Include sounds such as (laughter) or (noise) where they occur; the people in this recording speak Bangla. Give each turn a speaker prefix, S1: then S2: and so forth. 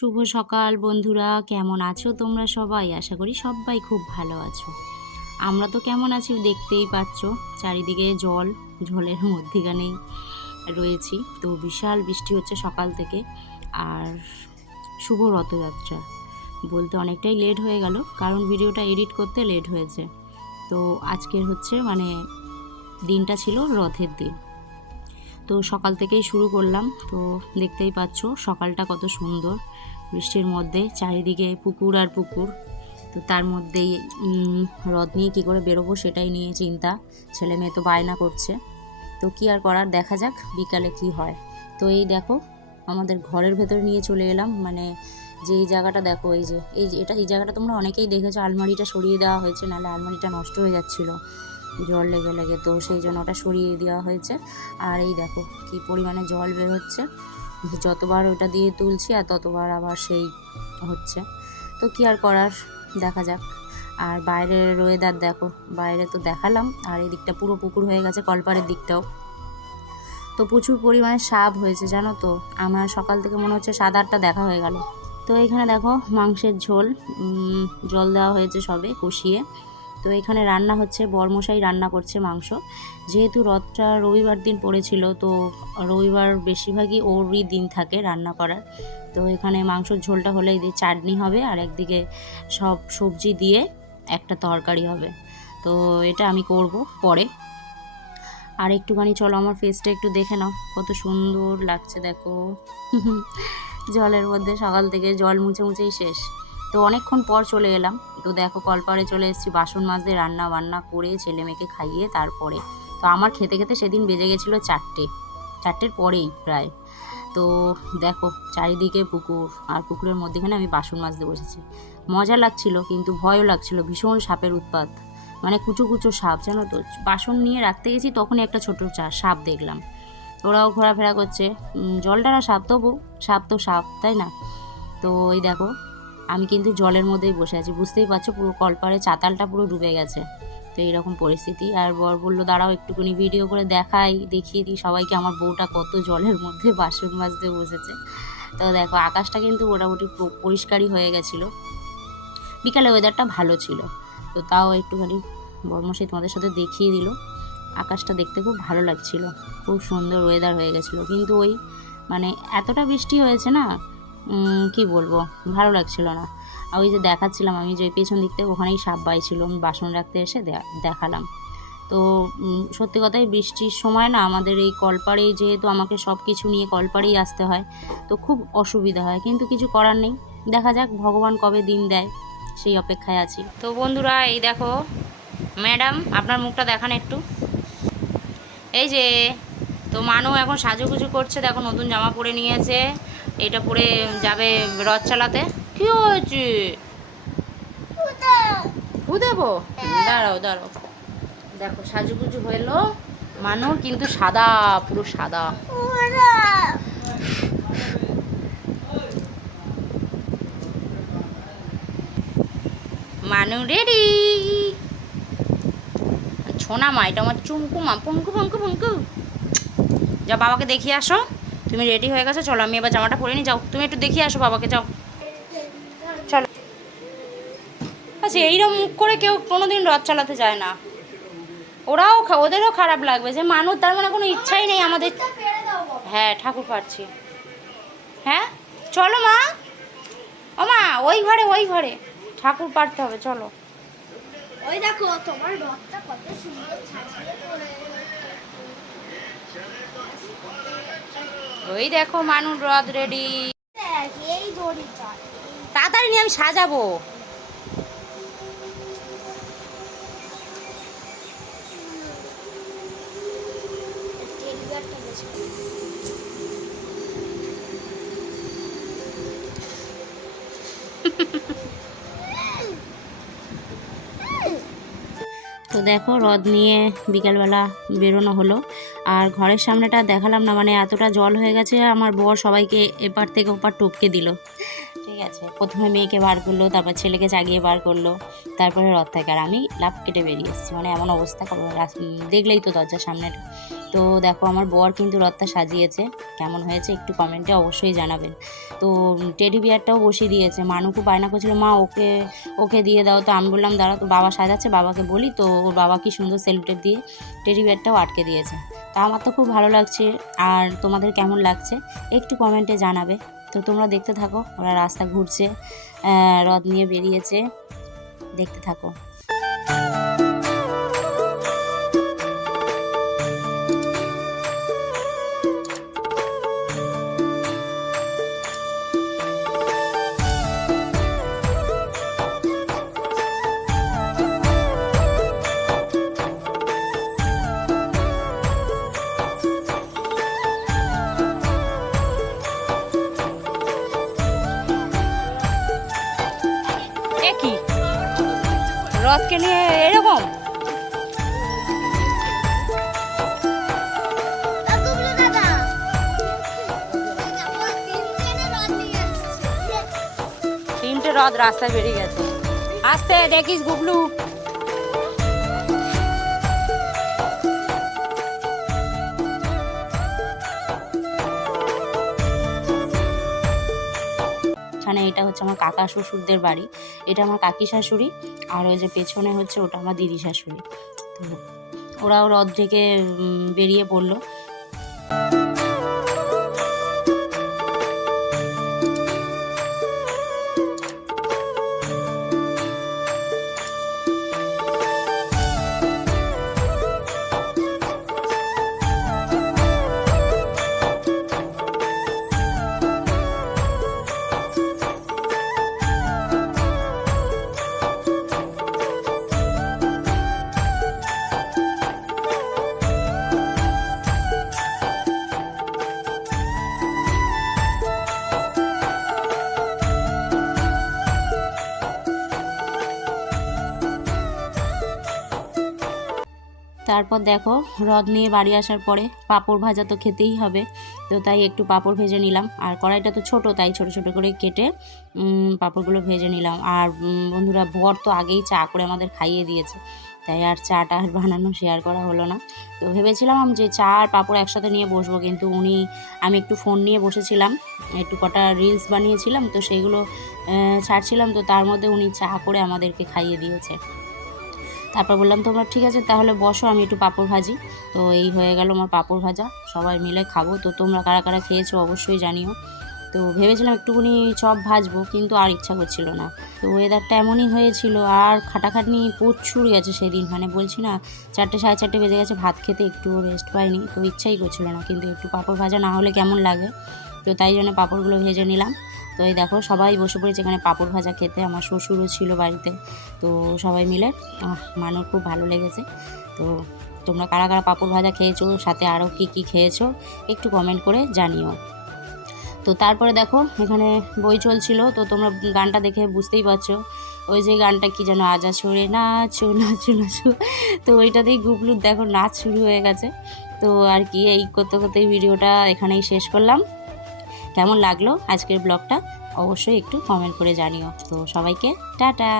S1: শুভ সকাল বন্ধুরা, কেমন আছো তোমরা সবাই? আশা করি সবাই খুব ভালো আছো। আমরা তো কেমন আছি দেখতেই পাচ্ছ, চারিদিকে জল জলের মধ্যেখানেই রয়েছি। তো বিশাল বৃষ্টি হচ্ছে সকাল থেকে, আর শুভ রথযাত্রা। বলতে অনেকটাই লেট হয়ে গেল, কারণ ভিডিওটা এডিট করতে লেট হয়েছে। তো আজকের হচ্ছে মানে দিনটা ছিল রথের দিন। তো সকাল থেকেই শুরু করলাম। তো দেখতেই পাচ্ছ, সকালটা কত সুন্দর। বৃষ্টির মধ্যে চারিদিকে পুকুর আর পুকুর। তো তার মধ্যেই রথ নিয়ে কী করে বেরোবো সেটাই নিয়ে চিন্তা। ছেলে মেয়ে তো বায়না করছে। তো কি আর করার, দেখা যাক বিকালে কি হয়। তো এই দেখো, আমাদের ঘরের ভেতরে নিয়ে চলে এলাম। মানে যে এই জায়গাটা দেখো, এই যে, এই এটা, এই জায়গাটা তোমরা অনেকেই দেখেছ, আলমারিটা সরিয়ে দেওয়া হয়েছে, নাহলে আলমারিটা নষ্ট হয়ে যাচ্ছিল। জল লেগে লেগে তো সেই জন্য ওটা সরিয়ে দেওয়া হয়েছে। আর এই দেখো কি পরিমাণে জল বের হচ্ছে। যতবার ওটা দিয়ে তুলছি আর ততবার আবার সেই হচ্ছে। তো কি আর করার? দেখা যাক। আর বাইরের ওয়েদার দেখো, বাইরে তো দেখালাম। আর এই দিকটা পুরো পুকুর হয়ে গেছে কলপারের দিকটাও। তো প্রচুর পরিমাণে সাপ হয়েছে, জানো তো? আমার সকাল থেকে মনে হচ্ছে সাত আটটা দেখা হয়ে গেল। তো এখানে দেখো মাংসের ঝোল জল দেওয়া হয়েছে সবে কষিয়ে। তো এখানে রান্না হচ্ছে, বরমশাই রান্না করছে মাংস। যেহেতু রথটা রবিবার দিন পড়েছিল, তো রবিবার বেশিরভাগই ওরই দিন থাকে রান্না করার। তো এখানে মাংসর ঝোলটা হলে এই চাটনি হবে আর একদিকে সব সবজি দিয়ে একটা তরকারি হবে। তো এটা আমি করব পরে। আর একটুখানি চলো আমার ফেসটা একটু দেখে নাও, কত সুন্দর লাগছে দেখো। (laughs) জলের মধ্যে সকাল থেকে জল মুছে মুছেই শেষ। তো অনেকক্ষণ পর চলে এলাম। তো দেখো, কলপাড়ে চলে এসেছি। বাসন মাজতে, রান্না বান্না করে ছেলে মেয়েকে খাইয়ে তারপরে। তো আমার খেতে খেতে সেদিন বেজে গেছিল চারটে। চারটের পরেই প্রায়। তো দেখো, চারিদিকে পুকুর আর পুকুরের মধ্যেখানে আমি বাসন মাজতে বসেছি। মজা লাগছিল, কিন্তু ভয়ও লাগছিল। ভীষণ সাপের উৎপাত। মানে কুচো কুচো সাপ, জানো তো? বাসন নিয়ে রাখতে গেছি, তখনই একটা ছোটো সাপ দেখলাম। ওরাও ঘোরাফেরা করছে। জলটারা সাপ তবু সাপ তো সাপ, তাই না? তো ওই দেখো আমি কিন্তু জলের মধ্যেই বসে আছি। বুঝতেই পারছ, পুরো কলপারে চাতালটা পুরো ডুবে গেছে। তো এইরকম পরিস্থিতি। আর বর বলল, দাঁড়াও, একটুখানি ভিডিও করে দেখাই, দেখিয়ে দিই সবাইকে আমার বউটা কত জলের মধ্যে বাসন মাজতে বসেছে। তো দেখো, আকাশটা কিন্তু মোটামুটি পরিষ্কারই হয়ে গেছিল। বিকালে ওয়েদারটা ভালো ছিল। তো তাও একটুখানি বর্মশাই তোমাদের সাথে দেখিয়ে দিল। আকাশটা দেখতে খুব ভালো লাগছিল। খুব সুন্দর ওয়েদার হয়ে গেছিল। কিন্তু ওই মানে এতটা বৃষ্টি হয়েছে না কি বলব? ভালো লাগছিল না। আর ওই যে দেখাচ্ছিলাম আমি যে পেছন দিক থেকে ওখানেই সাপ বাইছিল আমি বাসন রাখতে এসে দেখালাম। তো সত্যি কথাই বৃষ্টির সময় না আমাদের এই কলপাড়েই যেহেতু আমাকে সব কিছু নিয়ে কলপাড়েই আসতে হয়, তো খুব অসুবিধা হয়, কিন্তু কিছু করার নেই। দেখা যাক ভগবান কবে দিন দেয়, সেই অপেক্ষায় আছি। তো বন্ধুরা, এই দেখো, ম্যাডাম, আপনার মুখটা দেখান একটু। এই যে, তো মানু এখন সাজুগুজু করছে, দেখো নতুন জামা পরে নিয়েছে। এটা পরে যাবে রথ চালাতে। কি হয়েছে? ফু দেবো দাঁড়াও দাঁড়াও। দেখো সাজুগুজু হলো মানু কিন্তু সাদা পুরো সাদা। মানু রেডি ছোনা মা এটা আমার চুমকু মা পঙ্কু পঙ্কু পঙ্কু যা বাবাকে দেখিয়ে আসো। তুমি রেডি হয়ে গেছো? চলো, আমি এবার জামাটা পরে নি। যাও, তুমি একটু দেখিয়ে আসো বাবাকে, যাও। চলো। আচ্ছা এইরকম মুখ করে কেউ কোনোদিন রথ চালাতে যায় না। ওরাও ওদেরও খারাপ লাগবে যে, মানুষ, তার মানে কোনো ইচ্ছাই নেই আমাদের। হ্যাঁ ঠাকুর পাচ্ছি হ্যাঁ? চলো মা। ও মা, ওই ঘরে ওই ঘরে। ঠাকুর পাড়তে হবে, চলো।
S2: ওই দেখো, তোমার রথটা কত সুন্দর
S1: ওই দেখো মানুষ রথ রেডি তাড়াতাড়ি নিয়ে আমি সাজাবো। (laughs) তো দেখো রদ নিয়ে বিকালবেলা বেরোনো হলো। আর ঘরের সামনেটা দেখালাম না মানে এতটা জল হয়ে গেছে, আমার বর সবাইকে এপার থেকে ওপার টপকে দিল। ঠিক আছে। প্রথমে মেয়েকে বার করল, তারপর ছেলেকে জাগিয়ে বার করল, তারপরে রথ থেকে। আর আমি লাভ কেটে বেরিয়ে এসেছি। মানে এমন অবস্থা দেখলেই তো দরজার সামনের। তো দেখো, আমার বর কিন্তু রথটা সাজিয়েছে। কেমন হয়েছে একটু কমেন্টে অবশ্যই জানাবেন। তো টেডি বিয়ারটাও বসিয়ে দিয়েছে। মানু খুব বায়না করছিল, মা, ওকে ওকে দিয়ে দাও। তো আমি বললাম দাঁড়া তো বাবা সাজাচ্ছে, বাবাকে বলি। তো ওর বাবা কি সুন্দর সেলুটেপ দিয়ে টেডি বিয়ারটাও আটকে দিয়েছে। তো আমার তো খুব ভালো লাগছে। আর তোমাদের কেমন লাগছে, একটু কমেন্টে জানাবে। তো তোমরা দেখতে থাকো ওরা রাস্তা ঘুরছে রথ নিয়ে বেরিয়েছে দেখতে থাকো। রথকে নিয়ে এরকম। তিনটে রথ রাস্তায় বেরিয়ে গেছে আসতে দেখিস গুবলু এখানে এটা হচ্ছে আমার কাকা শ্বশুরদের বাড়ি, এটা আমার কাকি শাশুড়ি, আর ওই যে পেছনে হচ্ছে ওটা আমার দিদি শাশুড়ি। তো ওরাও রথ থেকে বেরিয়ে পড়ল। তারপর দেখো, রদ নিয়ে বাড়ি আসার পরে পাঁপড় ভাজা তো খেতেই হবে। তো তাই একটু পাঁপড় ভেজে নিলাম। আর কড়াইটা তো ছোট, তাই ছোট ছোট করে কেটে পাঁপড়গুলো ভেজে নিলাম। আর বন্ধুরা ভর তো আগেই চা করে আমাদের খাইয়ে দিয়েছে। তাই আর চাটা আর বানানো শেয়ার করা হলো না। তো ভেবেছিলাম যে চা আর পাঁপড় একসাথে নিয়ে বসবো, কিন্তু উনি, আমি একটু ফোন নিয়ে বসেছিলাম। একটু কটা রিলস বানিয়েছিলাম, তো সেইগুলো ছাড়ছিলাম। তো তার মধ্যে উনি চা করে আমাদেরকে খাইয়ে দিয়েছে। তারপর বললাম, তোমরা ঠিক আছে, তাহলে বসো, আমি একটু পাঁপড় ভাজি। তো এই হয়ে গেল আমার পাঁপড় ভাজা। সবাই মিলে খাব। তো তোমরা কারা কারা খেয়েছো অবশ্যই জানিও। তো ভেবেছিলাম একটুখানি চপ ভাজবো, কিন্তু আর ইচ্ছা করছিল না। তো ওয়েদারটা এমনই হয়েছিল, আর খাটাখাটনি প্রচুর গেছে সেদিন। মানে বলছি না, চারটে, সাড়ে চারটে বেজে গেছে, ভাত খেতে একটু রেস্ট পাইনি। তো ইচ্ছাই করছিল না, কিন্তু একটু পাঁপড় ভাজা না হলে কেমন লাগে? তো তাই জন্য পাঁপড়গুলো ভেজে নিলাম। তো এই দেখো, সবাই বসে পড়েছে এখানে পাঁপড় ভাজা খেতে, আমার শ্বশুরও ছিল বাড়িতে। তো সবাই মিলে মানুষ খুব ভালো লেগেছে। তো তোমরা কারা কারা পাঁপড় ভাজা খেয়েছো, সাথে আরও কী কী খেয়েছো, একটু কমেন্ট করে জানিও। তো তারপরে দেখো, এখানে বই চলছিল, তো তোমরা গানটা দেখে বুঝতেই পারছ। ওই যে গানটা কি যেন, আজা ছড়ে নাচো নাচো নাচো। তো ওইটাতেই গুবলুর দেখো, নাচ শুরু হয়ে গেছে। তো আর কি, এই করতে করতে ভিডিওটা এখানেই শেষ করলাম। কেমন লাগল আজকের ব্লগটা? অবশ্যই একটু কমেন্ট করে জানিও। তো সবাইকে টাটা!